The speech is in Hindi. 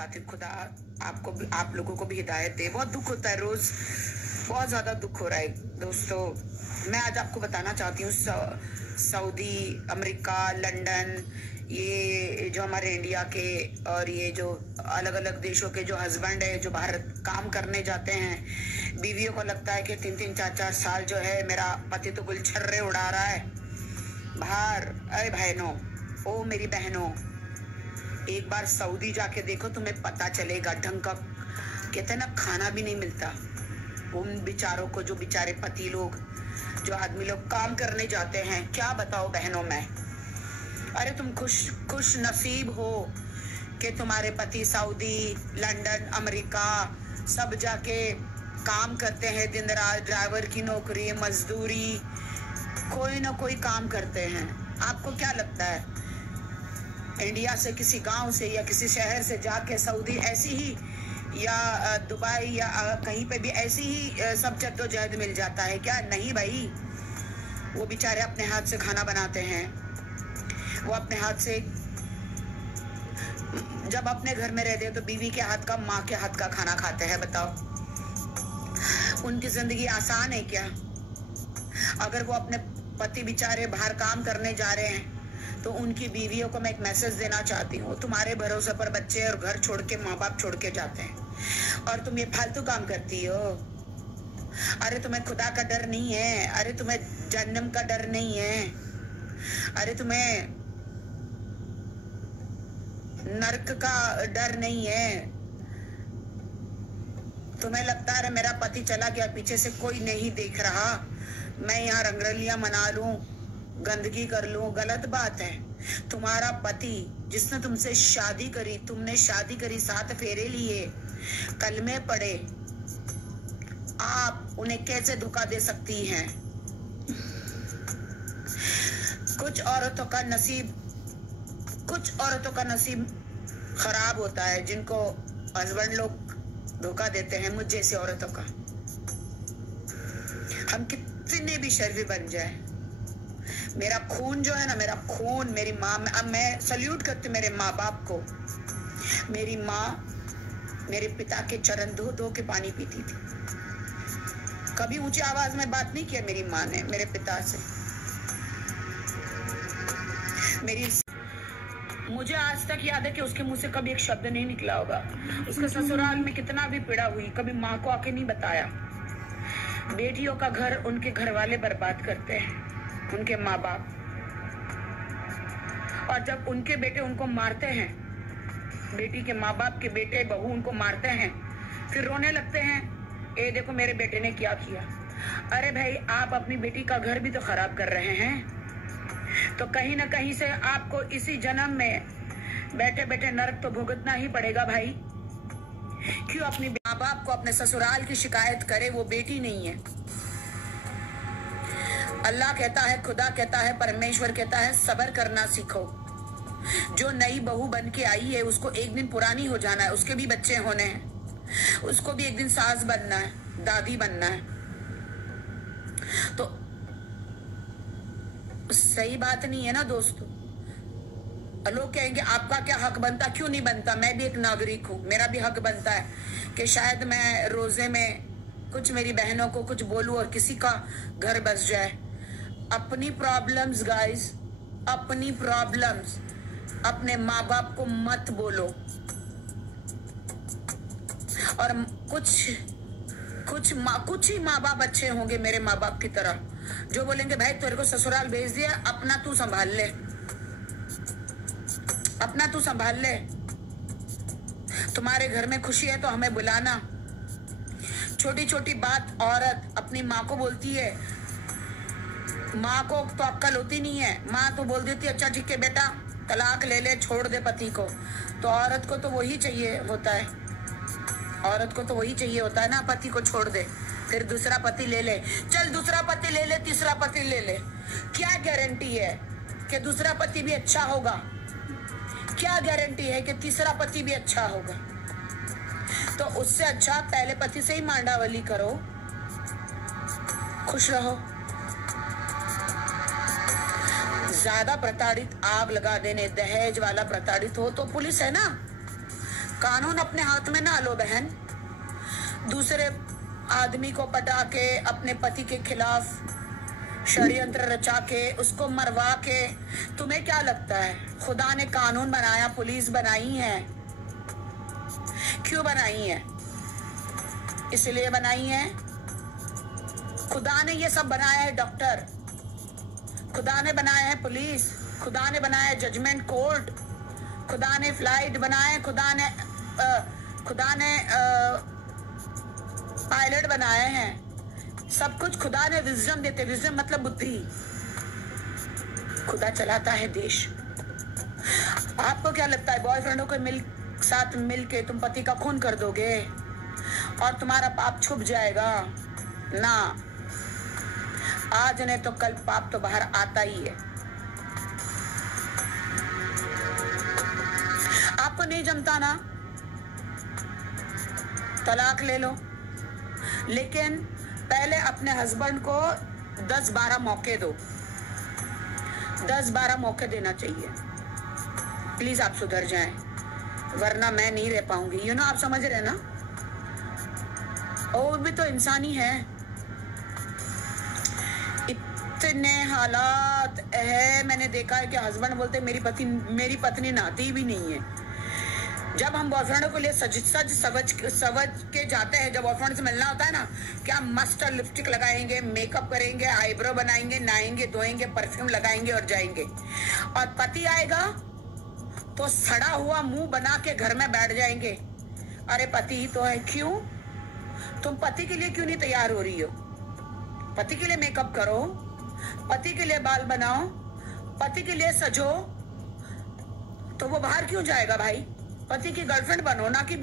खुदा आपको भी, आप लोगों को भी हिदायत दे। बहुत दुख होता है, रोज बहुत ज्यादा दुख हो रहा है दोस्तों। मैं आज आपको बताना चाहती हूँ सऊदी, अमेरिका, लंदन, ये जो हमारे इंडिया के और ये जो अलग अलग देशों के जो हस्बैंड है, जो बाहर काम करने जाते हैं, बीवियों को लगता है कि 3-3, 4-4 साल जो है मेरा पति तो गुलछर्रे उड़ा रहा है बाहर। अरे बहनों, ओ मेरी बहनों, एक बार सऊदी जाके देखो, तुम्हें पता चलेगा। ढंग का कहते हैं ना, खाना भी नहीं मिलता उन बेचारों को, जो बेचारे पति लोग, जो आदमी लोग काम करने जाते हैं। क्या बताओ बहनों मैं। अरे तुम खुश नसीब हो कि तुम्हारे पति सऊदी, लंदन, अमेरिका सब जाके काम करते हैं दिन रात, ड्राइवर की नौकरी, मजदूरी, कोई ना कोई काम करते हैं। आपको क्या लगता है इंडिया से, किसी गांव से या किसी शहर से जाके सऊदी ऐसी ही, या दुबई या कहीं पे भी ऐसी ही सब जद्दोजहद मिल जाता है क्या? नहीं भाई, वो बेचारे अपने हाथ से खाना बनाते हैं। वो अपने हाथ से, जब अपने घर में रहते हैं तो बीवी के हाथ का, माँ के हाथ का खाना खाते हैं। बताओ उनकी जिंदगी आसान है क्या? अगर वो अपने पति बेचारे बाहर काम करने जा रहे हैं तो उनकी बीवियों को मैं एक मैसेज देना चाहती हूँ। तुम्हारे भरोसे पर बच्चे और घर छोड़ के, माँ बाप छोड़ के जाते हैं और तुम ये फालतू काम करती हो। अरे तुम्हें खुदा का डर नहीं है? अरे तुम्हें जन्नम का डर नहीं है? अरे तुम्हें नरक का डर नहीं है? तुम्हें लगता है मेरा पति चला गया, पीछे से कोई नहीं देख रहा, मैं यहाँ रंगरलियां मना लूं, गंदगी कर लूं? गलत बात है। तुम्हारा पति जिसने तुमसे शादी करी, तुमने शादी करी, 7 फेरे लिए, कलमे पढ़े, आप उन्हें कैसे धोखा दे सकती हैं? कुछ औरतों का नसीब खराब होता है, जिनको हस्बैंड लोग धोखा देते हैं। मुझ जैसी औरतों का, हम कितने भी शर्वी बन जाए, मेरा खून जो है ना, मेरा खून, मेरी माँ, अब मैं सल्यूट करती हूँ मेरे माँ बाप को। मेरी माँ मेरे पिता के चरण धो धो के पानी पीती थी। कभी ऊंची आवाज में बात नहीं किया मेरी माँ ने मेरे पिता से। मुझे आज तक याद है कि उसके मुंह से कभी एक शब्द नहीं निकला होगा। उसके ससुराल में कितना भी पीड़ा हुई, कभी माँ को आके नहीं बताया। बेटियों का घर उनके घर वाले बर्बाद करते हैं, उनके माँ बाप। और जब उनके बेटे उनको मारते हैं, बेटी के माँ बाप के बेटे बहू उनको मारते हैं, फिर रोने लगते हैं, ए देखो मेरे बेटे ने क्या किया। अरे भाई, आप अपनी बेटी का घर भी तो खराब कर रहे हैं। तो कहीं ना कहीं से आपको इसी जन्म में बैठे बैठे नरक तो भुगतना ही पड़ेगा भाई। क्यों अपनी माँ बाप को अपने ससुराल की शिकायत करे? वो बेटी नहीं है। अल्लाह कहता है, खुदा कहता है, परमेश्वर कहता है, सब्र करना सीखो। जो नई बहू बन के आई है उसको एक दिन पुरानी हो जाना है, उसके भी बच्चे होने हैं, उसको भी एक दिन सास बनना है, दादी बनना है। तो सही बात नहीं है ना दोस्तों। लोग कहेंगे आपका क्या हक बनता? क्यों नहीं बनता? मैं भी एक नागरिक हूँ, मेरा भी हक बनता है कि शायद मैं रोजे में कुछ मेरी बहनों को कुछ बोलूं और किसी का घर बस जाए। अपनी प्रॉब्लम्स गाइस, अपनी प्रॉब्लम्स अपने माँ बाप को मत बोलो। और कुछ ही माँ बाप अच्छे होंगे मेरे माँ बाप की तरह, जो बोलेंगे भाई तेरे को ससुराल भेज दिया, अपना तू संभाल ले, अपना तू संभाल ले। तुम्हारे घर में खुशी है तो हमें बुलाना। छोटी छोटी बात औरत अपनी माँ को बोलती है, माँ को तो अक्ल होती नहीं है, माँ तो बोल देती है अच्छा ठीक है बेटा तलाक ले ले, छोड़ दे पति को। तो औरत को तो वही चाहिए होता है, औरत को तो वही चाहिए होता है ना, पति को छोड़ दे, फिर दूसरा पति ले ले। चल दूसरा पति ले ले, तीसरा पति ले ले, क्या गारंटी है कि दूसरा पति भी अच्छा होगा? क्या गारंटी है कि तीसरा पति भी अच्छा होगा? तो उससे अच्छा पहले पति से ही मांडावली करो, खुश रहो। ज्यादा प्रताड़ित, आग लगा देने, दहेज वाला प्रताड़ित हो तो पुलिस है ना, कानून अपने हाथ में ना लो बहन। दूसरे आदमी को पटा के अपने पति के खिलाफ षड्यंत्र रचा के उसको मरवा के, तुम्हें क्या लगता है खुदा ने कानून बनाया, पुलिस बनाई है? क्यों बनाई है? इसलिए बनाई है, खुदा ने ये सब बनाया है। डॉक्टर खुदा ने बनाया है, पुलिस खुदा ने बनाया है, जजमेंट कोर्ट खुदा ने, फ्लाइट बनाए खुदा ने पायलट बनाए हैं, सब कुछ खुदा ने। विजडम देते, विजडम मतलब बुद्धि। खुदा चलाता है देश। आपको क्या लगता है बॉयफ्रेंडों के साथ मिल के तुम पति का खून कर दोगे और तुम्हारा पाप छुप जाएगा? ना, आज नहीं तो कल पाप तो बाहर आता ही है। आपको नहीं जमता ना, तलाक ले लो, लेकिन पहले अपने हस्बैंड को 10-12 मौके दो। 10-12 मौके देना चाहिए। प्लीज आप सुधर जाएं, वरना मैं नहीं रह पाऊंगी। आप समझ रहे ना? और भी तो इंसान ही है। इतने हालात है, मैंने देखा है कि हस्बैंड बोलते मेरी पत्नी नहाती भी नहीं है। जब हम बॉयफ्रेंड को लिए सज के जाते हैं, जब बॉयफ्रेंड से मिलना होता है ना, क्या मस्त लिपस्टिक लगाएंगे, मेकअप करेंगे, आईब्रो बनाएंगे, नहाएंगे धोएंगे, परफ्यूम लगाएंगे और जाएंगे। और पति आएगा तो सड़ा हुआ मुंह बना के घर में बैठ जाएंगे। अरे पति ही तो है, क्यों? तुम पति के लिए क्यों नहीं तैयार हो रही हो? पति के लिए मेकअप करो, पति के लिए बाल बनाओ, पति के लिए सजो। तो वो बाहर क्यों जाएगा भाई? पति की गर्लफ्रेंड बनो, ना कि